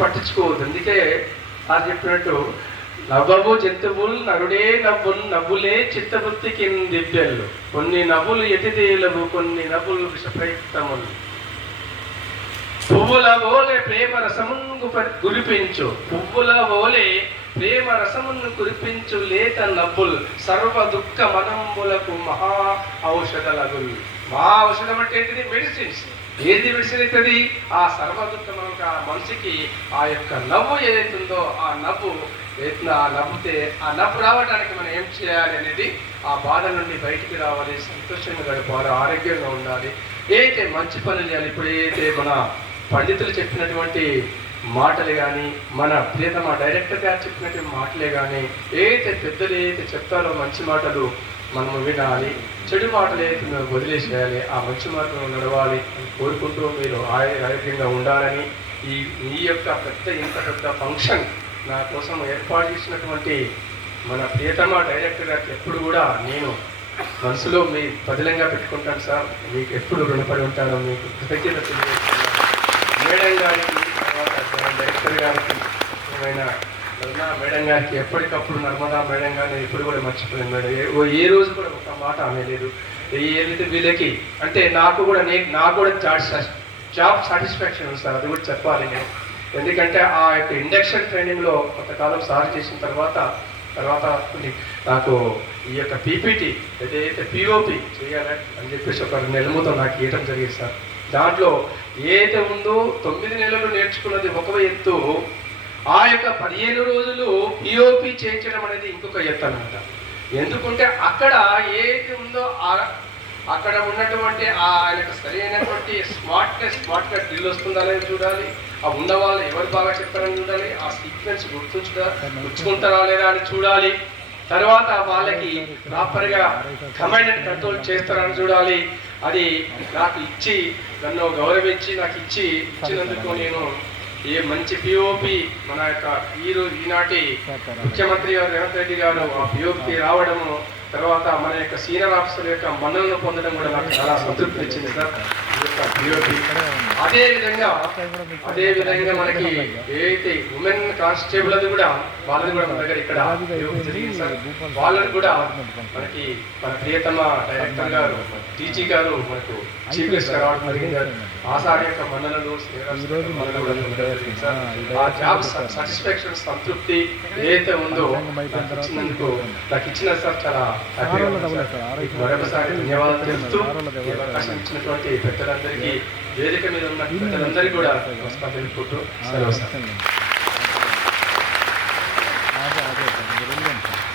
పట్టించుకోవద్దు. అందుకే అది చెప్పినట్టు నవ్వవు జంతువులు నరుడే నవ్వులు నవ్వులే చిత్తవృత్తి కిందిబ్బెళ్ళు, కొన్ని నవ్వులు ఎటిదేలవు కొన్ని నవ్వులు విషప్రయుక్తములు. పువ్వుల ఓలే ప్రేమ రసమును కురిపించు, పువ్వుల ఓలే ప్రేమ రసమును కురిపించు లేత నవ్వులు సర్వ దుఃఖ మనంబులకు మహా ఔషధలగులు. మహా ఔషధం అంటే ఏంటిది? మెడిసిన్స్. ఏది మెడిసిన్ అవుతుంది? ఆ సర్వ దుఃఖం ఆ మనిషికి ఆ యొక్క నవ్వు ఏదైతుందో ఆ నవ్వు నవ్వుతే ఆ నవ్వు రావడానికి మనం ఏం చేయాలి అనేది, ఆ బాధ నుండి బయటికి రావాలి, సంతోషంగా గడపాలి, ఆరోగ్యంగా ఉండాలి, ఏదైతే మంచి పనులు చేయాలి. ఇప్పుడు ఏదైతే మన పండితులు చెప్పినటువంటి మాటలు కానీ, మన ప్రియతమ డైరెక్టర్ గారు చెప్పినటువంటి మాటలే కానీ, ఏదైతే పెద్దలు ఏదైతే చెప్తారో మంచి మాటలు మనము వినాలి, చెడు మాటలు ఏదైతే మేము వదిలేసేయాలి, ఆ మంచి మాటలు నడవాలి అని కోరుకుంటూ మీరు ఆరోగ్యంగా ఉండాలని ఈ యొక్క ఇంత పెద్ద ఫంక్షన్ నా కోసం ఏర్పాటు చేసినటువంటి మన ప్రియతమ డైరెక్టర్ గారికి ఎప్పుడు కూడా నేను మనసులో మీ పదిలంగా పెట్టుకుంటాను సార్. మీకు ఎప్పుడు రుణపడి ఉంటాను, మీకు కృతజ్ఞత తెలియజేస్తున్నాను. మేడం గారికి, తర్వాత డైరెక్టర్ గారికి, ఏమైనా మేడం గారికి ఎప్పటికప్పుడు నర్మదా మేడం గారిని ఎప్పుడు కూడా మర్చిపోయాను మేడం. ఏ రోజు కూడా ఒక మాట అనలేదు. ఏదైతే వీళ్ళకి అంటే నాకు కూడా జాబ్ సాటిస్ఫాక్షన్ ఉంది సార్, అది కూడా చెప్పాలి నేను. ఎందుకంటే ఆ యొక్క ఇండక్షన్ ట్రైనింగ్లో కొంతకాలం సార్ చేసిన తర్వాత నాకు ఈ యొక్క పీపీటీ ఏదైతే పిఓపి చేయాలి అని చెప్పేసి ఒక 2 నెలల ముందు నాకు ఇవ్వడం జరిగింది సార్. దాంట్లో ఏదైతే ఉందో 9 నెలలు నేర్చుకున్నది ఒక ఎత్తు, ఆ యొక్క 15 రోజులు పిఓపి చేయించడం అనేది ఇంకొక ఎత్తు అనమాట. ఎందుకంటే అక్కడ ఏది ఉందో అక్కడ ఉన్నటువంటి ఆయనకు సరైనటువంటి స్మార్ట్గా డ్రిల్ వస్తుందా అనేది చూడాలి, ఆ ఉన్న వాళ్ళు ఎవరు బాగా చెప్తారని చూడాలి, ఆ సీక్వెన్స్ గుర్తుంచుకుంటారా లేదా అని చూడాలి, తర్వాత వాళ్ళకి ప్రాపర్గా కమాండ్ అండ్ కంట్రోల్ చేస్తారని చూడాలి. అది నాకు ఇచ్చి నన్ను గౌరవించి నాకు ఇచ్చినందుకు నేను ఏ మంచి పిఓపి మన యొక్క ఈనాటి ముఖ్యమంత్రి గారు రేవంత్ రెడ్డి గారు ఆ పిఓపి రావడము, తర్వాత మన యొక్క సీనియర్ ఆఫీసర్ యొక్క మన్నలను పొందడం కూడా నాకు చాలా సంతృప్తి ఇచ్చింది సార్. పిఓపి అదే విధంగా మనకి ఏదైతే ఉమెన్ కానిస్టేబుల్ అది కూడా వాళ్ళని కూడా మన దగ్గర ఇక్కడ జరిగింది సార్. వాళ్ళని కూడా మనకి మన ప్రియతమ డైరెక్టర్ గారు టీజీ గారు మనకు చీఫ్ గెస్ట్ గా రావడం జరిగింది. ఆసారి యొక్క మన్ననలు ఆ జాబ్ సాటిస్ఫాక్షన్ సంతృప్తి ఏదైతే ఉందో నాకు ఇచ్చిన సార్ చాలా మరొకసారి ధన్యవాదాలు తెలుపుతూ అవకాశం ఇచ్చినటువంటి పెద్దలందరికీ, వేదిక మీద ఉన్న పెద్దలందరికీ కూడా నమస్కారం తెలుపుకుంటూ సెలవు సార్.